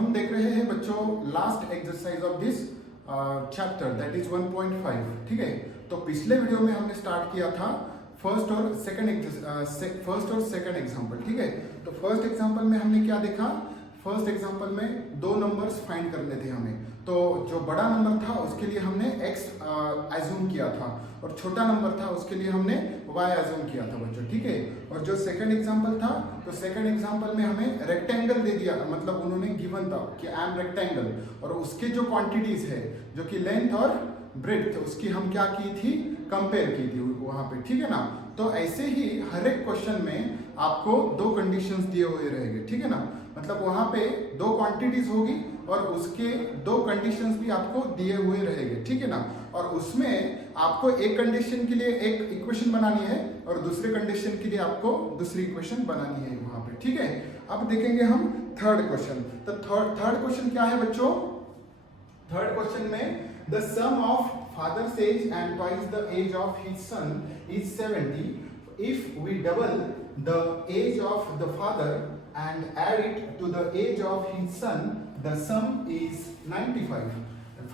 हम देख रहे हैं बच्चों last exercise of this chapter that is 1.5। ठीक है, तो पिछले वीडियो में हमने स्टार्ट किया था फर्स्ट और सेकंड एग्जांपल। ठीक है, तो फर्स्ट एग्जांपल में हमने क्या देखा, फर्स्ट एग्जांपल में दो नंबर्स फाइंड करने थे हमें। तो जो बड़ा नंबर था उसके लिए हमने x एज्यूम किया था और छोटा नंबर था उसके लिए हमने y एज्यूम किया था बच्चों। ठीक है, और जो सेकंड एग्जांपल था तो सेकंड एग्जांपल में हमें रेक्टेंगल दे दिया, मतलब उन्होंने गिवन था कि आई एम रेक्टेंगल, और उसके जो क्वांटिटीज है जो कि लेंथ और ब्रेड्थ उसकी हम क्या की थी, कंपेयर की थी वहां पे। ठीक है ना, तो ऐसे ही हर एक क्वेश्चन में आपको दो कंडीशंस दिए हुए रहेंगे। ठीक है ना, मतलब वहां पे दो क्वांटिटीज होगी और उसके दो कंडीशंस भी आपको दिए हुए रहेंगे। ठीक है ना, और उसमें आपको एक कंडीशन के लिए एक इक्वेशन बनानी है और दूसरे कंडीशन के लिए आपको दूसरी इक्वेशन बनानी है वहां पे। ठीक है, अब देखेंगे हम थर्ड क्वेश्चन। तो थर्ड क्वेश्चन क्या है बच्चों, थर्ड क्वेश्चन में the sum of father's age and twice the age of his son is 70. If we double the age of the father and add it to the age of his son, the sum is 95.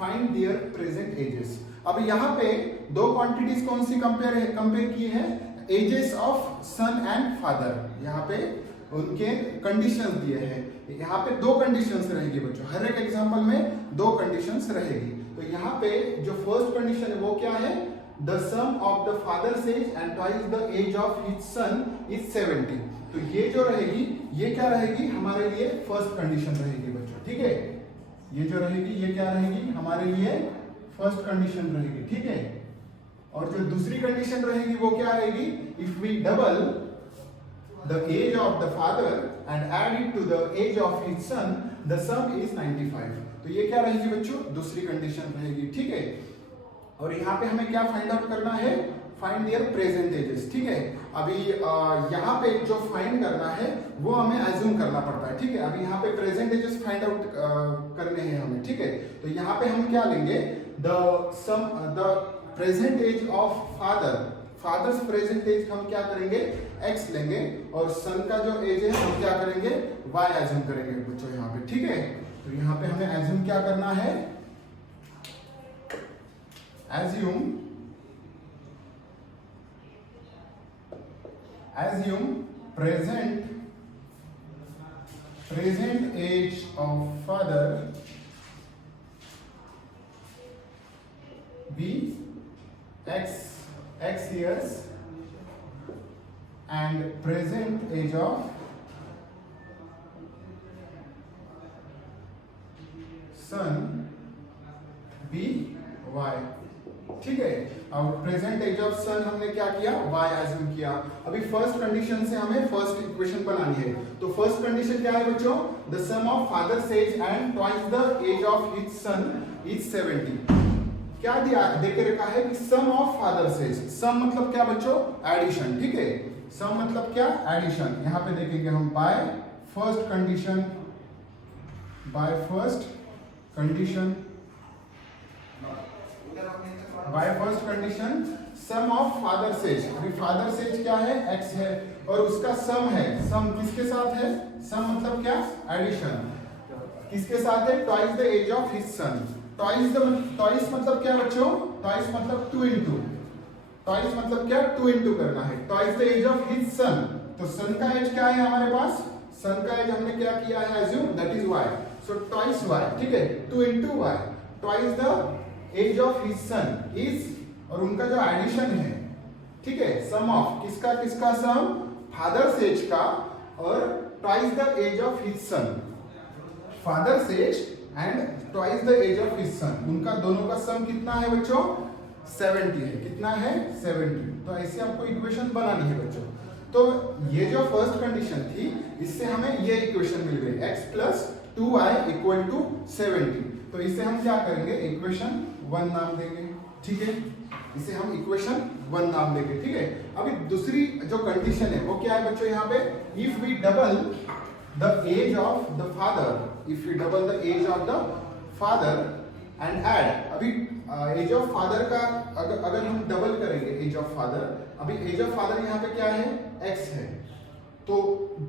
Find their present ages. अब यहाँ पे दो quantities कौन सी compare किए हैं, ages of son and father. यहाँ पे उनके कंडीशंस दिए हैं, यहाँ पे दो कंडीशंस रहेगी बच्चों, हर एक एग्जांपल में दो कंडीशंस रहेगी। तो यहाँ पे जो फर्स्ट कंडीशन है वो क्या है, the sum of the father's age and twice the age of his son is 70। तो ये जो रहेगी ये क्या रहेगी, हमारे लिए फर्स्ट कंडीशन रहेगी बच्चों। ठीक है, ये जो रहेगी ये क्या रहेगी, हमारे लिए फर्स्ट कंडीशन रहेगी। ठीक है, और जो दूसरी कंडीशन रहेगी वो क्या रहेगी, if we double the age of the father and add it to the age of his son, the sum is 95। तो ये क्या रहेगी बच्चों, दूसरी कंडीशन रहेगी। ठीक है, और यहाँ पे हमें क्या फाइंड आउट करना है, फाइंड देयर प्रेजेंट एजेस। ठीक है, अभी यहाँ पे जो फाइंड करना है वो हमें एज्यूम करना पड़ता है। ठीक है, अभी यहाँ पे प्रेजेंट एजेस फाइंड आउट करने हैं हमें। ठीक है, तो यहाँ पे हम क्या लेंगे, the present age of father, father's present age हम क्या करेंगे, x लेंगे, और सन का जो एज है हम क्या करेंगे, y एज्यूम करेंगे बच्चों यहाँ पे। ठीक है, तो यहाँ पे हमें एज्यूम क्या करना है, assume present age of father be x years and present age of son be y। ठीक है, अब प्रेजेंट एज ऑफ सन हमने क्या किया, y एज्यूम किया। अभी फर्स्ट कंडीशन से हमें फर्स्ट इक्वेशन बनानी है। तो फर्स्ट कंडीशन क्या है बच्चों, the sum of father's age and twice the age of his son is 70। क्या दिया देके रखा है कि sum of father's age, sum मतलब क्या बच्चों, एडिशन। ठीक है, सम मतलब क्या, एडिशन। यहां पे देखेंगे हम by first condition sum of father's age. अभी फादर्स एज क्या है, x है, और उसका सम है, सम किसके साथ है, सम मतलब क्या, एडिशन, किसके साथ है, twice the age of his son. Twice मतलब क्या बच्चों, ट्वाइस मतलब 2 into, ट्वाइस मतलब क्या, 2 into करना है, twice the age of his son. तो सन का एज क्या है हमारे पास, सन का एज हमने क्या किया है, assume, that is y। So twice y। ठीक है, 2 into y, twice the age of his son is, और उनका जो एडिशन है, ठीक है, सम ऑफ किसका सम, फादर्स एज का और twice the age of his son, father's age and twice the age of his son, उनका दोनों का सम कितना है बच्चों, 70 है। कितना है, 70। तो ऐसे आपको इक्वेशन बनानी है बच्चों। तो ये जो फर्स्ट कंडीशन थी इससे हमें ये इक्वेशन मिल गई, x plus 2y equal to 70। तो इसे हम क्या करेंगे, इक्वेशन 1 नाम देंगे। ठीक है, इसे हम इक्वेशन 1 नाम देंगे। ठीक है, अभी दूसरी जो कंडीशन है वो क्या है बच्चों, यहाँ पे if we double the age of the father, if we double the age of the father and add, अभी एज ऑफ फादर का अगर हम डबल करेंगे एज ऑफ फादर, अभी एज ऑफ फादर यहाँ पे क्या है, x है, तो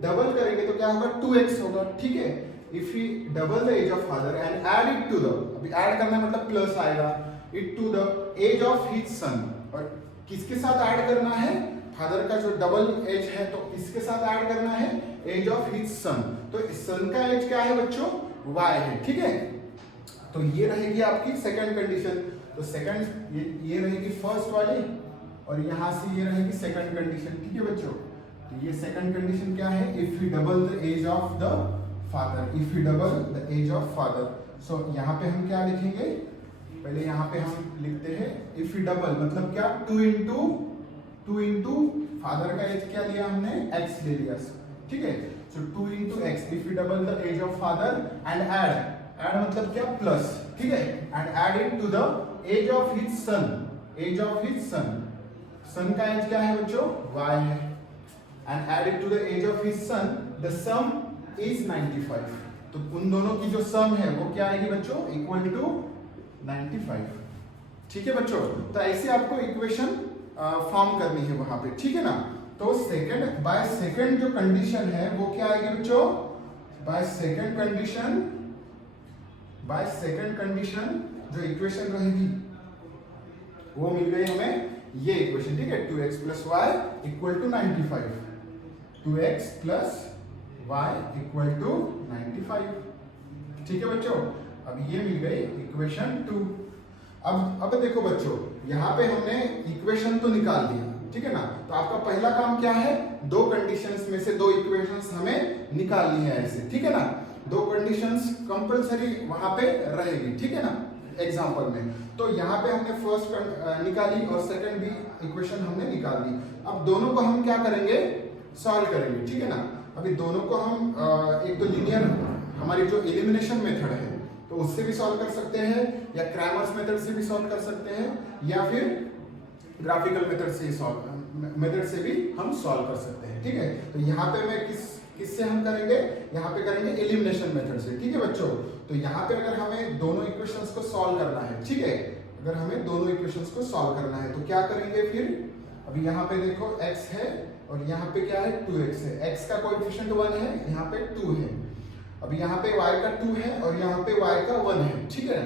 डबल करेंगे तो क्या होगा, 2x होगा। ठीक है, if we double the age of father and add it to the, अभी ऐड करना मतलब प्लस आएगा, it to the age of his son, और किसके साथ ऐड करना है, फादर का जो डबल एज है तो किसके साथ ऐड करना है, एज ऑफ हिज सन। तो इस सन का एज क्या है बच्चों, y है, ठीक है। तो ये रहेगी आपकी सेकंड कंडीशन। तो सेकंड ये रहेगी फर्स्ट वाली, और यहां से ये रहेगी सेकंड कंडीशन, ठीक है बच्चों। तो ये सेकंड कंडीशन क्या है, if you double the age of the father, if you double the age of father. So यहाँ पे हम क्या लिखेंगे, पहले यहाँ पे हम लिखते हैं इफ यू डबल मतलब क्या, 2 इंटू फादर का एज क्या लिया हमने, x ले लिया, ठीक है। So 2 into x, if you double the age of father and add मतलब क्या, प्लस, ठीक है, and add it to the age of his son, age of his son, son का एज क्या है बच्चों, y है, and add it to the age of his son, the sum is 95। तो उन दोनों की जो सम है वो क्या आएगी बच्चों, इक्वल टू 95, ठीक है बच्चों। तो ऐसे आपको इक्वेशन फॉर्म करनी है वहां पे, ठीक है ना। तो सेकंड, बाय सेकंड जो कंडीशन है वो क्या आएगी बच्चों, बाय सेकंड कंडीशन जो इक्वेशन रहेगी वो मिल गई हमें ये इक्वेशन, ठीक है, 2x plus y equal to 95, 2x plus y equal to 95, ठीक है बच्चों। अब ये मिल गई इक्वेशन 2। अब देखो बच्चों, यहाँ पे हमने इक्वेशन तो निकाल दिया, ठीक है ना। तो आपका पहला काम क्या है, दो कंडीशंस में से दो इक्वेशंस हमें निकालनी है ऐसे, ठीक है ना। दो कंडीशंस कंपलसरी वहां पे रहेगी, ठीक है ना, एग्जांपल में। तो यहाँ पे हमने फर्स्ट निकाली और सेकंड भी इक्वेशन हमने निकाल दी। अब दोनों को हम क्या करेंगे, सॉल्व करेंगे, ठीक है ना। अभी दोनों को हम एक तो लीनियर हमारी जो एलिमिनेशन मेथड है तो उससे भी सॉल्व कर सकते हैं, या क्रैमर्स मेथड से भी सॉल्व कर सकते हैं, या फिर ग्राफिकल मेथड से भी हम सॉल्व कर सकते हैं, ठीक है। तो यहाँ पे मैं किससे हम करेंगे, यहाँ पे करेंगे एलिमिनेशन मेथड से, ठीक है बच्चों। तो यहाँ पे अगर हमें दोनों इक्वेशंस को सॉल्व करना है, ठीक है, अगर हमें दोनों इक्वेशंस को सॉल्व करना है तो क्या करेंगे फिर, अभी यहाँ पे देखो x है और यहाँ पे क्या है, 2x है, x का कोएफिशिएंट 1 है, यहाँ पे 2 है। अभी यहाँ पे y का 2 है और यहाँ पे y का 1 है, ठीक है।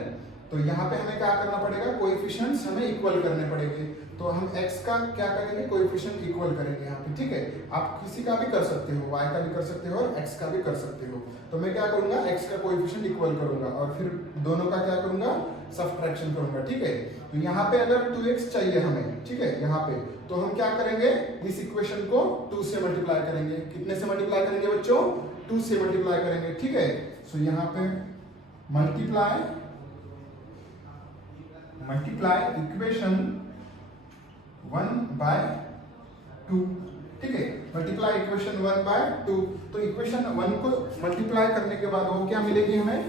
तो यहाँ पे हमें क्या करना पड़ेगा, कोएफिशिएंट्स हमें इक्वल करने पड़ेंगे। तो हम x का क्या करेंगे, कोएफिशिएंट इक्वल करेंगे यहाँ पे, ठीक है। आप किसी का भी कर सकते हो, y का भी कर सकते हो और x का भी कर सकते हो। तो मैं क्या करूंगा, x का कोएफिशिएंट इक्वल करूंगा और फिर दोनों का क्या करूंगा, सब्ट्रैक्शन करूंगा, ठीक है। तो यहाँ पे अगर 2x चाहिए हमें, ठीक है, यहाँ पे तो हम क्या करेंगे, इस इक्वेशन को 2 से मल्टीप्लाई करेंगे। कितने से मल्टीप्लाई करेंगे बच्चों, 2 से मल्टीप्लाई करेंगे, ठीक है। सो यहाँ पे मल्टीप्लाई इक्वेशन 1/2, ठीक है, मल्टीप्लाई इक्वेशन 1/2। तो इक्वेशन 1 को मल्टीप्लाई करने के बाद वो क्या मिलेगी हमें,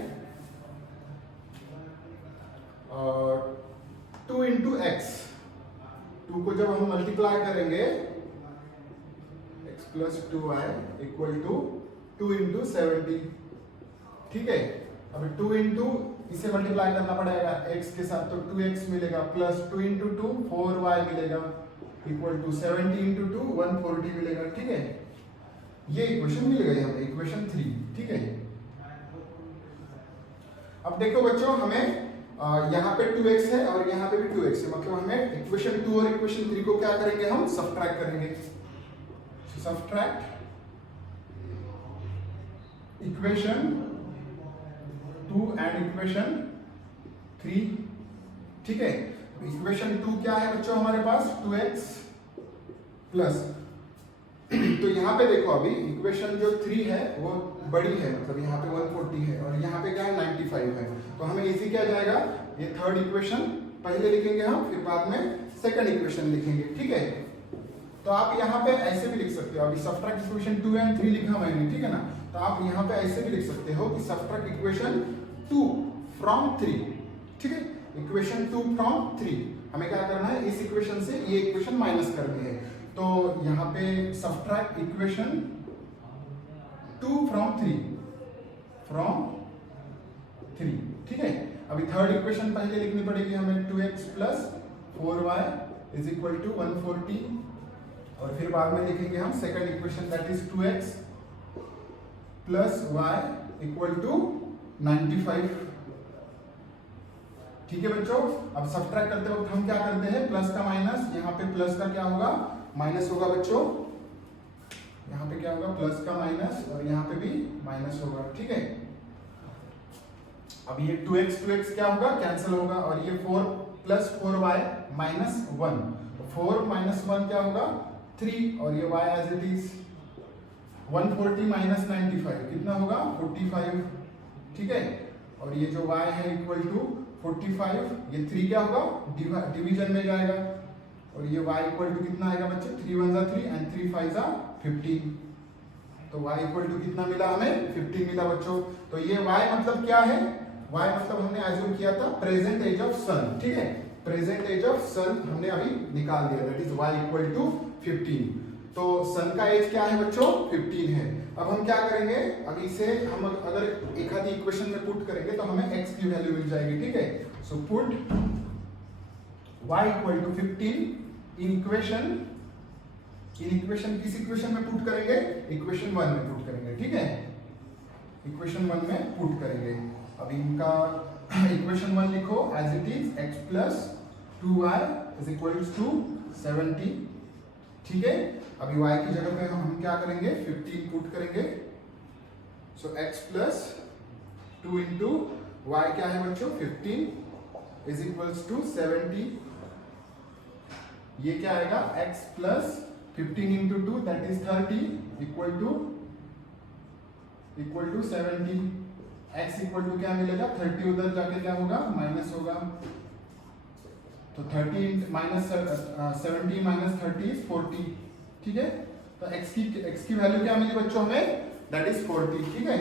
2 इंटू एक्स। 2 को जब हम मल्टीप्लाई करेंगे, x plus 2y equal to 2 into 70, ठीक है। अब 2 इंटू इसे मल्टीप्लाई करना पड़ेगा x के साथ, तो 2x मिलेगा प्लस 2 इंटू 2 4y मिलेगा इक्वल टू 70 इंटू 2 140 मिलेगा, ठीक है। ये इक्वेशन मिल गई हमें, इक्वेशन 3, ठीक है। अब देखो बच्चों, हमें यहाँ पे 2x है और यहाँ पे भी 2x है, मतलब हमें इक्वेशन 2 और इक्वेशन 3 को क्या करेंगे, हम सब्ट्रैक्ट करेंगे। सब्ट्रैक्ट इक्वेशन 2 एंड इक्वेशन 3, ठीक है। इक्वेशन 2 क्या है बच्चों हमारे पास, 2x प्लस, तो यहाँ पे देखो अभी इक्वेशन जो 3 है वो बड़ी है, मतलब यहाँ पे 140 है और यहाँ पे क्या है 95 है। तो हमें इजी क्या जाएगा, ये थर्ड इक्वेशन पहले लिखेंगे हम, फिर बाद में सेकंड इक्वेशन लिखेंगे, ठीक है। तो आप यहाँ पे ऐसे भी लिख सकते हो, अभी सब्ट्रैक्ट इक्वेशन 2 एंड 3 लिखा मैंने, ठीक है ना। तो आप यहाँ पे ऐसे भी लिख सकते हो कि सब्ट्रैक्ट इक्वेशन 2 फ्रॉम 3, ठीक है, इक्वेशन 2 फ्रॉम 3। हमें क्या करना है, इस इक्वेशन से ये इक्वेशन माइनस करनी है। तो यहाँ पे सब्ट्रैक्ट इक्वेशन 2 फ्रॉम 3, ठीक है। अभी थर्ड इक्वेशन पहले लिखनी पड़ेगी हमें, 2x plus 4y is equal to 140, और फिर बाद में लिखेंगे हम second equation that is 2x plus y equal to 95। ठीक है बच्चों, अब सब्ट्रैक्ट करते वक्त हम क्या करते हैं, प्लस का माइनस, यहाँ पे प्लस का क्या होगा, माइनस होगा बच्चों, यहाँ पे क्या होगा, प्लस का माइनस, और यहाँ पे भी माइनस होगा। ठीक है, अब ये 2x क्या होगा, कैंसिल होगा, और ये 4 प्लस 4y माइनस 1, 4 माइनस 1 क्या होगा, 3, और ये y as it is 140 minus 95 कितना होगा, 45। ठीक है, और ये जो y है इक्वल टू 45, ये 3 क्या होगा, डिवीजन में जाएगा, और ये y इक्वल टू कितना आएगा बच्चे, 3 1 जा 3 एंड 3 5 जा 15, तो y इक्वल टू कितना मिला हमें, 15 मिला बच्चों। तो ये y मतलब क्या है, y मतलब हमने एज्यूम किया था प्रेजेंट एज ऑफ सन। ठीक है, प्रेजेंट एज ऑफ सन हमने अभी निकाल दिया, that is y equal to 15। तो सन का एज क्या है बच्चों, 15 है। अब हम क्या करेंगे, अब इसे हम अगर एक आधी इक्वेशन में पुट करेंगे तो हमें x की वैल्यू मिल जाएगी। ठीक है, so put y equal to 15 in equation, किस इक्वेशन में पुट करेंगे, इक्वेशन 1 में पुट करेंगे। ठीक है, इक्वेशन 1 में पुट करेंगे। अब इनका इक्वेशन 1 लिखो as it is x plus 2y is equal to 70। ठीक है, अभी y की जगह पे हम क्या करेंगे, 15 पुट करेंगे, सो x प्लस 2 इंटू y क्या है बच्चों, 15 इज इक्वल्स टू 70। ये क्या आएगा, x plus 15 into 2 that is 30 equal to 70। x equal to क्या मिलेगा, 30 उधर जाके क्या होगा, माइनस होगा, तो 30 माइनस 70 माइनस 30 इज 40। ठीक है, तो x की वैल्यू क्या मिली बच्चों हमें, दैट इज 40। ठीक है,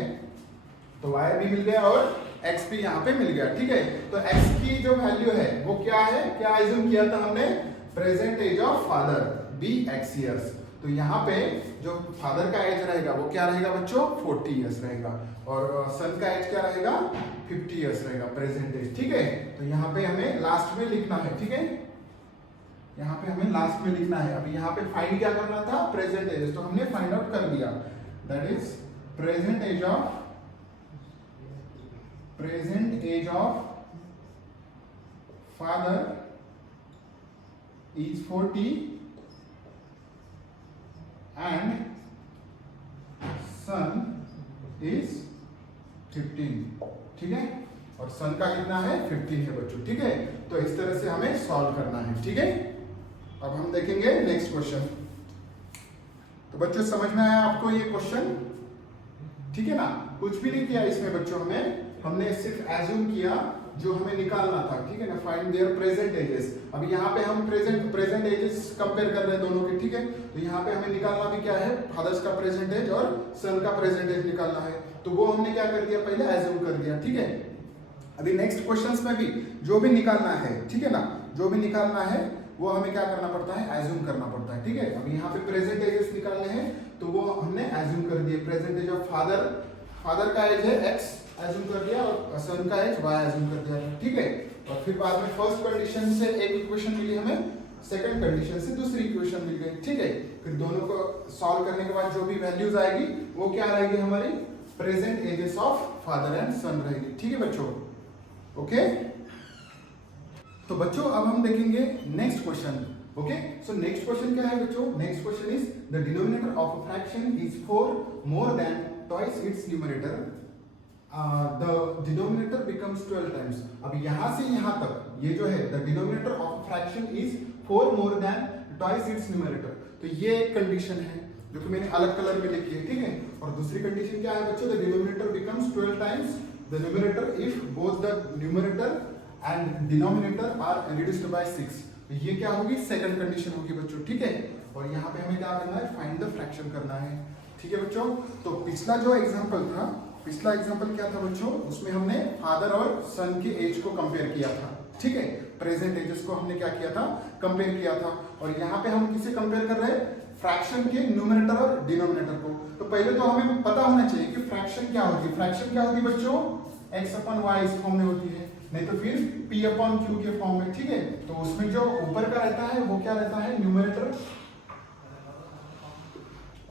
तो y भी मिल गया और x भी यहाँ पे मिल गया। ठीक है, तो x की जो वैल्यू है वो क्या है, क्या एज्यूम किया था हमने, present age of father be x years. तो यहाँ पे जो फादर का एज रहेगा वो क्या रहेगा बच्चों, 40 ईयर्स रहेगा, और सन का एज क्या रहेगा, 50 ईयर्स रहेगा, प्रेजेंट एज। ठीक है, तो यहाँ पे हमें लास्ट में लिखना है। ठीक है, यहाँ पे हमें लास्ट में लिखना है। अभी यहाँ पे फाइंड क्या करना था, प्रेजेंट एज, तो हमने फाइंड आउट कर दिया, that is present age of father is 40 and son is 15। ठीक है, और सन का कितना है, 15 है बच्चों। ठीक है, तो इस तरह से हमें सॉल्व करना है। ठीक है, अब हम देखेंगे नेक्स्ट क्वेश्चन। तो बच्चों समझ में आया आपको ये क्वेश्चन, ठीक है ना, कुछ भी नहीं किया इसमें बच्चों, हमने सिर्फ एज्यूम किया जो हमें निकालना था। ठीक है ना, फाइंड देयर प्रेजेंट एजेस। अभी यहाँ पे हम प्रेजेंट एजेस कंपेयर कर रहे हैं दोनों के। ठीक है, तो यहाँ पे हमें निकालना भी क्या है, फादर्स का प्रेजेंट एज और सन का प्रेजेंट एज निकालना है, तो वो हमने क्या कर दिया, पहले एज्यूम कर दिया। ठीक है, अभी नेक्स्ट क्वेश्चंस में भी जो भी निकालना है, ठीक है ना, जो भी निकालना है वो हमें क्या करना पड़ता है, एज्यूम करना पड़ता है। ठीक है, अभी यहाँ पे प्रेजेंट एजेस निकालने हैं तो वो हमने एज्यूम कर दिए। प्रेजेंट एज ऑफ फादर का एज है x एज्यूम कर दिया, और सन का एज y एज्यूम कर दिया। ठीक है, और फिर बाद में फर्स्ट कंडीशन से एक इक्वेशन मिली हमें, सेकंड कंडीशन से दूसरी इक्वेशन मिल गई। ठीक है, फिर दोनों को सॉल्व करने के बाद जो भी वैल्यूज आएगी वो क्या रहेगी, हमारी present ages of father and son रहेगी। ठीक है बच्चों, ओके। तो बच्चों अब हम देखेंगे next question. Okay, so next question क्या है बच्चों, next question is the denominator of a fraction is 4 more then twice its numerator, the denominator becomes 12 times. अब यहाँ से यहाँ तक ये जो है, the denominator of fraction is 4 more then twice its numerator, तो ये एक कंडीशन है जो कि मैंने अलग कलर में लिखी है। ठीक है, और दूसरी कंडीशन क्या है बच्चों, the denominator becomes 12 times the numerator if both the numerator and denominator are reduced by 6। ये क्या होगी, सेकंड कंडीशन होगी बच्चों। ठीक है, और यहाँ पे हमें क्या करना है, फाइंड द फ्रैक्शन करना है। ठीक है बच्चों, तो पिछला जो एग्जांपल था, पिछला एग्जांपल क्या था बच्चों, उसमें हमने फादर और सन के एज को कंपेयर किया था। ठीक है, प्रेजेंट एजेस को हमने क्या किया था, कंपेयर किया था, और यहाँ पे हम किसे कंपेयर कर रहे हैं, फ्रैक्शन के न्यूमरेटर और डिनोमिनेटर को। तो पहले तो हमें पता होना चाहिए कि फ्रैक्शन क्या होती है। फ्रैक्शन क्या होती है बच्चों, x अपन y इस फॉर्म में होती है, नहीं तो फिर p अपॉन q के फॉर्म में। ठीक है, तो उसमें जो ऊपर का रहता है वो क्या रहता है, न्यूमरेटर,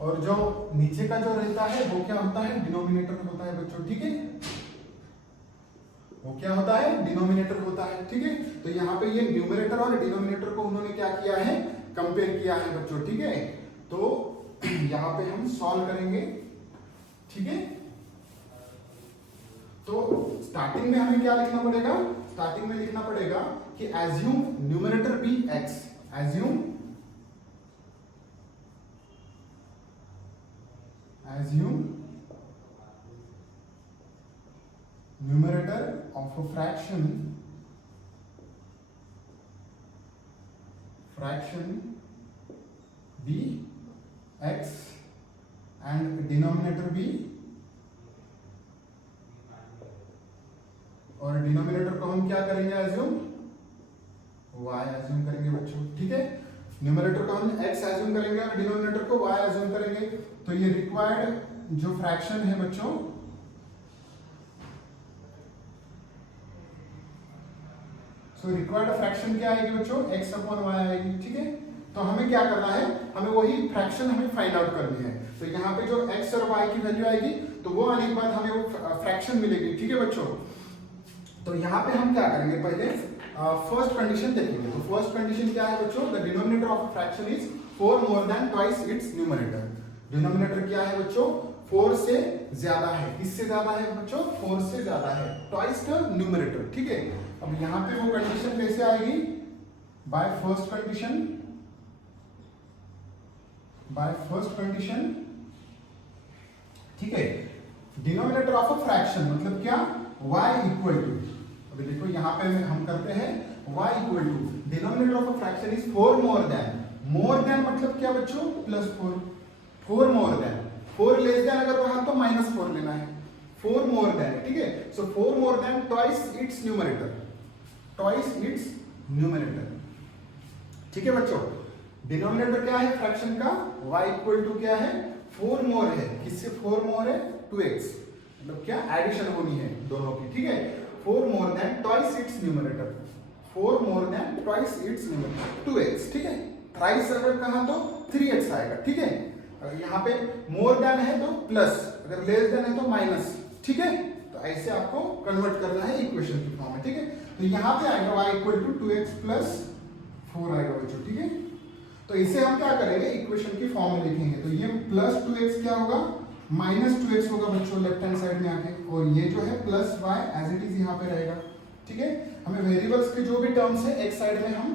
और जो नीचे का जो रहता है वो क्या होता है, डिनोमिनेटर होता है बच्चों, ठीक है। वो क्या होता है, डिनोमिनेटर होता है, ठीक है। तो यहाँ पे ये न्यूमरेटर और डिनोमिनेटर को उन्होंने क्या किया है, कंपेयर किया है बच्चों, ठीक है। तो यहाँ पे हम सॉल्व करेंगे, ठीक है। तो स्टार्टिंग में हमें क्या लिखना पड़ेगा, स्टार्टिंग में लिखना पड़ेगा कि assume numerator be x, assume numerator of a fraction be x and denominator be, और डिनोमिनेटर को हम क्या करेंगे, एज्यूम y एज्यूम करेंगे बच्चों, ठीक है। न्यूमरेटर को हम x एज्यूम करेंगे और डिनोमिनेटर को y एज्यूम करेंगे। तो ये रिक्वायर्ड जो फ्रैक्शन है बच्चों, सो रिक्वायर्ड फ्रैक्शन क्या आएगी बच्चों, x अपॉन y आएगी, ठीक है। तो हमें क्या करना है, हमें वही फ्रैक्शन हमें फाइंड आउट करनी है। तो यहाँ पे जो x और y की वैल्यू आएगी तो वो आने के बाद हमें वो फ्रैक्शन मिलेगी, ठीक है बच्चों। तो यहाँ पे हम क्या करेंगे, पहले फर्स्ट कंडीशन देखेंगे। तो फर्स्ट कंडीशन क्या है बच्चों, the denominator of a fraction is 4 more then twice its numerator. Denominator क्या है बच्चों, 4 से ज्यादा है, किससे ज्यादा है बच्चों, 4 से ज्यादा है, ट्वाइस द न्यूमरेटर, ठीक है। अब यहाँ पे वो कंडीशन कैसे आएगी, बाय फर्स्ट कंडीशन, ठीक है। डिनोमिनेटर ऑफ अ फ्रैक्शन मतलब क्या, y इक्वल टू, अभी देखो यहाँ पे हम करते हैं y equal to denominator of a fraction is 4 more than मतलब क्या बच्चों, +4, 4 मोर देन, 4 लेस देन अगर रहा तो -4 लेना है, 4 मोर देन, ठीक है। सो 4 more then twice its numerator, ठीक है बच्चों। डिनोमिनेटर क्या है फ्रैक्शन का, y इक्वल टू क्या है, 4 मोर है, किससे 4 मोर है, 2x, मतलब क्या एडिशन होनी है दोनों की, ठीक है। 4 more then twice its numerator, 4 more then twice its numerator 2x, ठीक है। थ्राइस अगर कहा तो 3x आएगा, ठीक है। अगर यहाँ पे मोर देन है तो प्लस, अगर लेस देन है तो माइनस, ठीक है। तो ऐसे आपको कन्वर्ट करना है इक्वेशन की फॉर्म में, ठीक है। तो यहाँ पे आएगा y equal to 2x plus 4 आएगा बच्चों, ठीक है। तो इसे हम क्या करेंगे, इक्वेशन की फॉर्म में लिखेंगे। तो ये प्लस 2x क्या होगा, -2x होगा बच्चों लेफ्ट हैंड साइड में आके, और ये जो है plus y as it is यहाँ पे रहेगा, ठीक है। हमें वेरिएबल्स के जो भी टर्म्स है एक साइड में हम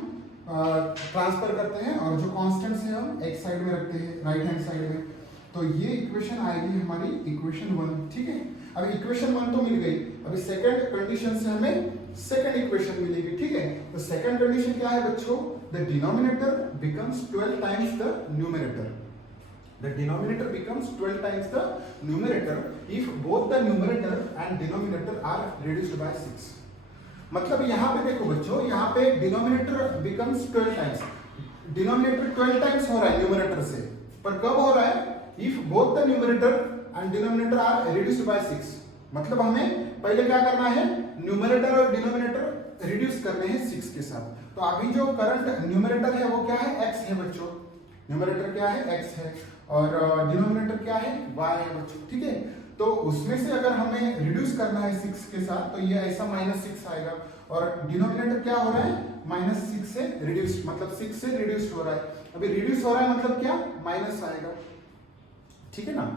ट्रांसफर करते हैं, और जो कांस्टेंट्स है हम एक साइड में रखते हैं राइट हैंड साइड में। तो ये इक्वेशन आएगी हमारी इक्वेशन 1, ठीक है। अभी इक्वेशन 1 तो मिल गई, अभी सेकंड कंडीशन से हमें सेकंड इक्वेशन मिलेगी, ठीक है। तो सेकंड कंडीशन क्या है बच्चों, the denominator becomes 12 times the numerator, the denominator becomes 12 times the numerator if both the numerator and denominator are reduced by 6। मतलब यहाँ पे देखो बच्चों, यहाँ पे denominator becomes 12 times, denominator 12 times हो रहा है न्यूमरेटर से, पर कब हो रहा है, if both the numerator and denominator are reduced by 6। मतलब हमें पहले क्या करना है, न्यूमरेटर और डिनोमिनेटर रिड्यूस करने हैं 6 के साथ। तो अभी जो करंट न्यूमरेटर है वो क्या है, x है बच्चों, न्यूमरेटर क्या है, x है, और डिनोमिनेटर क्या है, y है बच्चों, ठीक है। तो उसमें से अगर हमें रिड्यूस करना है 6 के साथ, तो ये ऐसा -6 आएगा, और डिनोमिनेटर क्या हो रहा है, -6 से रिड्यूस, मतलब 6 से रिड्यूस हो रहा है। अभी रिड्यूस हो रहा है मतलब क्या, माइनस आएगा, ठीक है ना।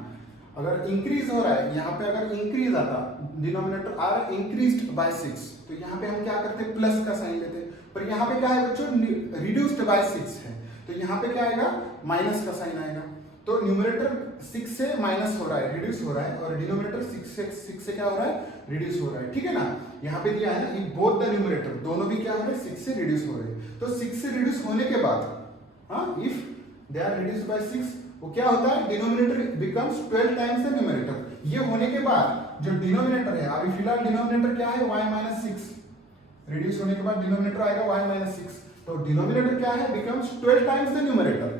अगर इंक्रीज हो रहा है, यहाँ पे अगर इंक्रीज आता, डिनोमिनेटर आर इंक्रीज्ड बाय 6, तो यहाँ पे हम क्या करते हैं, प्लस का साइन लेते हैं, पर यहाँ पे क्या है बच्चों, रिड्यूस्ड बाय 6 है, तो यहाँ पे क्या आएगा, माइनस का साइन आएगा। तो न्यूमरेटर 6 से माइनस हो रहा है, रिड्यूस हो रहा है, और डिनोमिनेटर 6 से क्या हो रहा है, रिड्यूस हो रहा है, ठीक है ना। यहाँ पे दिया है ना, बोथ द न्यूमरेटर, दोनों भी क्या हो रहे हैं, 6 से रिड्यूस हो रहे हैं। तो 6 से रिड्यूस होने के बाद, हाँ, if they are reduced by 6, वो क्या होता है, denominator becomes 12 times the numerator. ये होने के बाद जो डिनोमिनेटर है, अभी फिलहाल डिनोमिनेटर क्या है, y-6, रिड्यूस होने के बाद डिनोमिनेटर आएगा y-6, तो डिनोमिनेटर क्या है, becomes 12 times the numerator.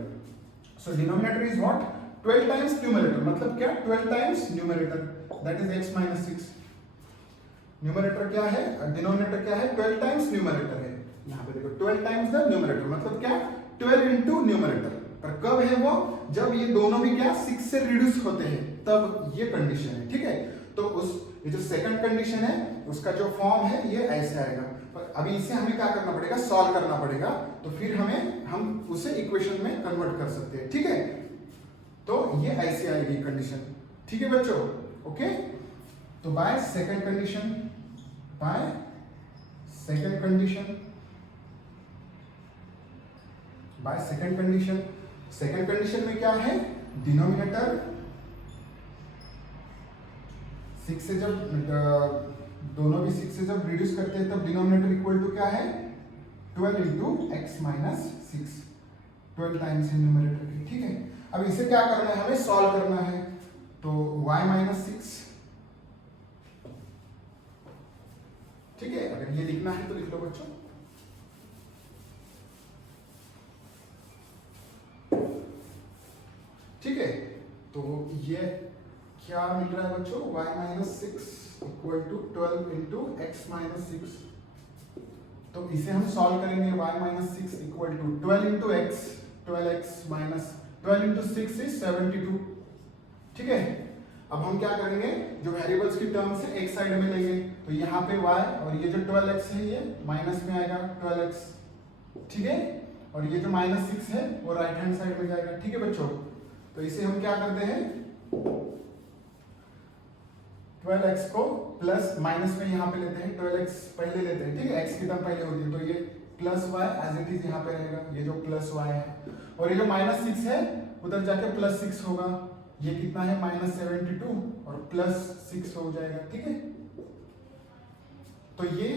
So denominator is what? 12 times numerator, मतलब क्या, 12 times numerator, that is x minus 6। numerator क्या है, denominator क्या है, 12 times numerator है। यहाँ पे देखो 12 times the numerator, मतलब क्या, 12 into numerator, पर कब है वो, जब ये दोनों भी क्या 6 से रिड्यूस होते हैं, तब ये कंडीशन है, ठीक है। तो उस ये जो सेकंड कंडीशन है उसका जो फॉर्म है ये ऐसे आएगा, पर अभी इसे हमें क्या करना पड़ेगा, सॉल्व करना पड़ेगा, तो फिर हम उसे इक्वेशन में कन्वर्ट कर सकते हैं, ठीक है। तो ये ऐसे आएगी कंडीशन, ठीक है बच्चों, ओके। तो by second condition, by second condition, by second condition, second condition में क्या है, डिनोमिनेटर 6 से जब दोनों भी 6 से जब रिड्यूस करते हैं तब डिनोमिनेटर इक्वल टू क्या है, 12 into x minus 6, 12 times in numerator के, ठीक है। अब इसे क्या करना है, हमें सॉल्व करना है, तो y माइनस 6, ठीक है। अगर ये लिखना है तो लिख लो बच्चों, ठीक है। तो ये क्या मिल रहा है बच्चों, y minus 6 equal to 12 into x minus 6। तो इसे हम सॉल्व करेंगे, y minus 6 equal to 12 into x, 12x minus 12 into 6 is 72, ठीक है। अब हम क्या करेंगे, जो वेरिएबल्स की टर्म से एक साइड में लेंगे, तो यहाँ पे y और ये जो 12x है ये माइनस में आएगा 12x, ठीक है। और ये जो माइनस 6 है वो राइट हैंड साइड में जाएगा, ठीक है बच्चों। तो इसे हम क्या करते हैं, 12x को प्लस माइनस में यहाँ पे लेते हैं, 12x पहले लेते हैं, ठीक है, x की टर्म पहले होती है, तो ये plus y as it is यहाँ पे रहेगा, ये जो प्लस y है, और ये जो माइनस 6 है उधर जाके प्लस 6 होगा, ये कितना है माइनस 72 और प्लस 6 हो जाएगा, ठीक है। तो ये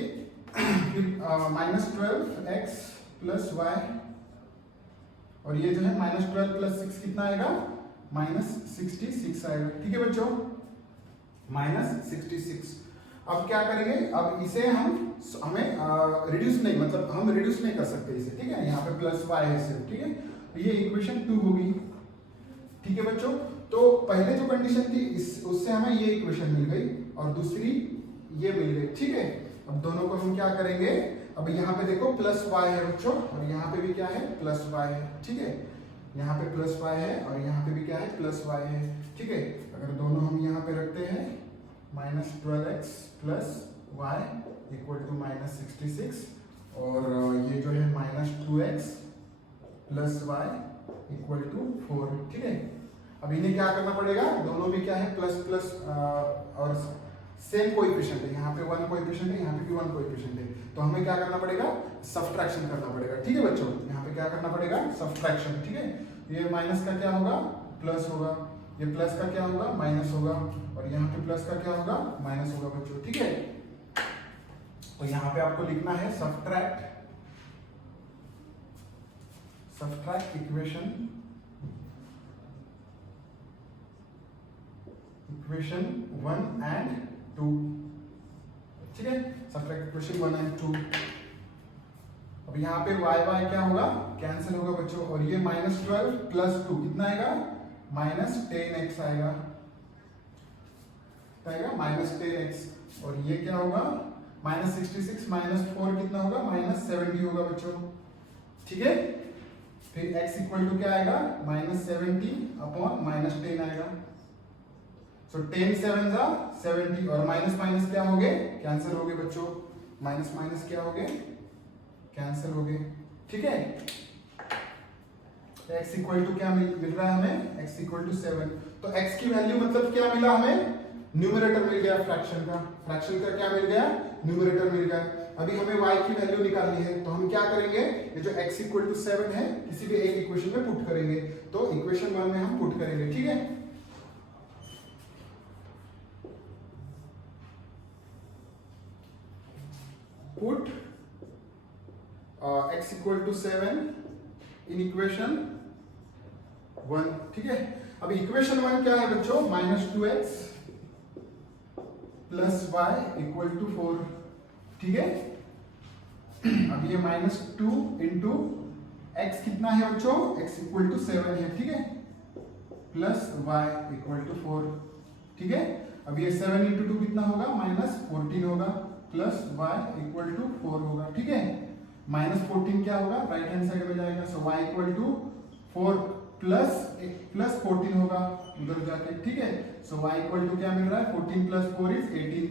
माइनस 12x प्लस y, और ये जो है माइनस 12 प्लस 6 कितना आएगा, माइनस 66 आएगा, ठीक है बच्चों, माइनस 66। अब क्या करेंगे, अब इसे हमें रिड्यूस नहीं, मतलब हम रिड्यूस नहीं कर सकते इसे, ठीक है, यहाँ पे प्लस y है सिर्फ, ठीक है। तो ये इक्वेशन 2 होगी, ठीक है बच्चों। तो पहले जो कंडीशन थी उससे हमें ये इक्वेशन मिल गई और दूसरी ये मिल गई, ठीक है। अब दोनों को हम क्या करेंगे, अब यहाँ पे देखो प्लस y है बच्चों, और यहाँ पे भी क्या है, प्लस y है, ठीक है। यहाँ पे प्लस y है और यहाँ पे भी क्या है, प्लस y है, ठीक है। अगर दोनों हम यहाँ पे रखते हैं, minus 12x plus y equal to minus 66, और ये जो है minus 2x plus y equal to 4, ठीक है। अब इन्हें क्या करना पड़ेगा, दोनों भी क्या है प्लस प्लस और सेम कोएफिशिएंट है, यहाँ पे 1 कोएफिशिएंट है, यहाँ पे भी 1 कोएफिशिएंट है, तो हमें क्या करना पड़ेगा, सब्ट्रैक्शन करना पड़ेगा, ठीक है बच्चों। यहाँ पे क्या करना पड़ेगा, सब्ट्रैक्शन, ठीक है। ये माइनस का क्या होगा, प्लस होगा, ये प्लस का क्या होगा, माइनस होगा, और यहाँ पे प्लस का क्या होगा, माइनस होगा बच्चों, ठीक है। तो यहाँ पे आपको लिखना है सब्ट्रैक्ट इक्वेशन 1 and 2, ठीक है, सब्ट्रैक्ट इक्वेशन 1 and 2। अब यहाँ पे y क्या होगा, कैंसिल होगा बच्चों, और ये माइनस 12 प्लस 2 कितना आएगा, माइनस 10x आएगा, माइनस 10x, और ये क्या होगा, माइनस 66 माइनस 4 कितना होगा, माइनस 70 होगा बच्चों, ठीक है। फिर x इक्वल टू क्या आएगा, माइनस 70 अपॉन माइनस 10 आएगा, सो 10 7 जा 70, और माइनस माइनस क्या हो गए, कैंसिल हो गए बच्चों, माइनस माइनस क्या हो गए, कैंसिल हो गए, ठीक है। x इक्वल टू क्या मिल रहा है हमें, x इक्वल टू 7। तो x की वैल्यू मतलब क्या मिला हमें, न्यूमरेटर मिल गया, फ्रैक्शन का क्या मिल गया, न्यूमरेटर मिल गया। अभी हमें y की वैल्यू निकालनी है, तो हम क्या करेंगे, ये जो x इक्वल टू 7 है किसी भी एक इक्वेशन में पुट करेंगे, तो इक्वेशन 1 में हम पुट करेंगे, ठीक है। Put x equal to 7 in equation 1, ठीक है। अब इक्वेशन 1 क्या है बच्चों, minus 2x plus y equal to 4, ठीक है। अब ये माइनस 2 इंटू x कितना है बच्चों, x इक्वल टू 7 है, ठीक है, प्लस y इक्वल टू 4, ठीक है। अब ये 7 इंटू 2 कितना होगा, माइनस 14 होगा, प्लस y इक्वल टू 4 होगा, ठीक है। माइनस 14 क्या होगा, राइट हैंड साइड में जाएगा, सो y इक्वल टू 4 प्लस 14 होगा उधर जाके, ठीक है। सो y इक्वल टू क्या मिल रहा है, 14 प्लस 4 इज 18,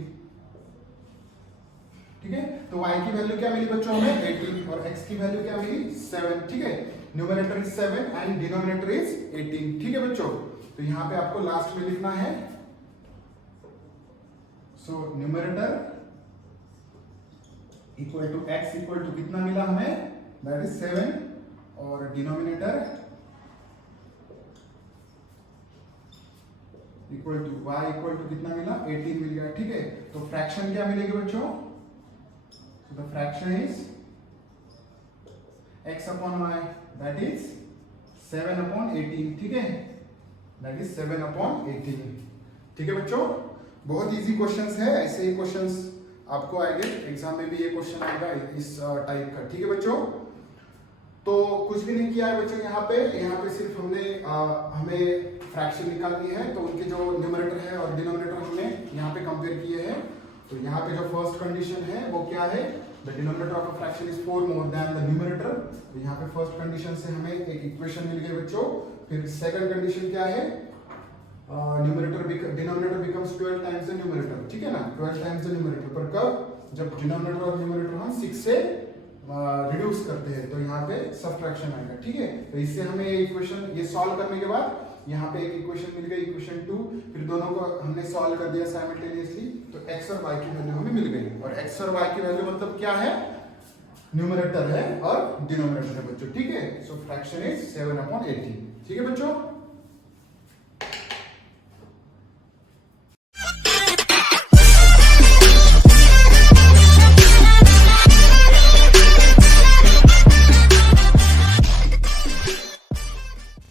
ठीक है। तो y की वैल्यू क्या मिली बच्चों हमें 18 और x की वैल्यू क्या मिली 7, ठीक है। Numerator is 7 and denominator is 18, ठीक है बच्चों। तो यहाँ पे आपको लास्ट में लिखना है, so numerator equal to x equal to कितना मिला हमें, दैट इज 7 और denominator equal to y equal to कितना मिला 18 मिल गया, ठीक है। तो फ्रैक्शन क्या मिलेगी बच्चों, the fraction is x upon y that is 7 upon 18, ठीक है, दैट इज 7 अपॉन 18, ठीक है बच्चों। बहुत इजी क्वेश्चंस है, ऐसे ही क्वेश्चंस आपको आएंगे एग्जाम में भी, ये क्वेश्चन आएगा इस टाइप का, ठीक है बच्चों। तो कुछ भी नहीं किया है बच्चों, यहाँ पे सिर्फ हमने हमें फ्रैक्शन निकालनी है, तो उनके जो न्यूमरेटर है और डिनोमिनेटर हमने यहाँ पे कंपेयर किए हैं। तो यहाँ पे जो फर्स्ट कंडीशन है वो क्या है, the denominator of a fraction is 4 more then the numerator. तो यहाँ पे फर्स्ट कंडीशन से हमें एक इक्वेशन मिल गई बच्चों। फिर सेकंड कंडीशन क्या है, denominator becomes 12 times the numerator, ठीक है ना, 12 टाइम्स द न्यूमरेटर। पर कब, जब डिनोमिनेटर और न्यूमरेटर हम 6 से रिड्यूस करते हैं, तो यहाँ पे सब्ट्रैक्शन आएगा, ठीक है। तो इससे हमें इक्वेशन ये सॉल्व करने के बाद यहाँ पे एक इक्वेशन मिल गई, इक्वेशन 2, फिर दोनों को हमने सॉल्व कर दिया साइमल्टेनियसली, तो x और y की वैल्यू हमें मिल गई। और x और y की वैल्यू मतलब क्या है, न्यूमरेटर है और डिनोमिनेटर है बच्चों, ठीक है। सो फ्रैक्शन इज 7 अपॉन 18, ठीक है बच्चों।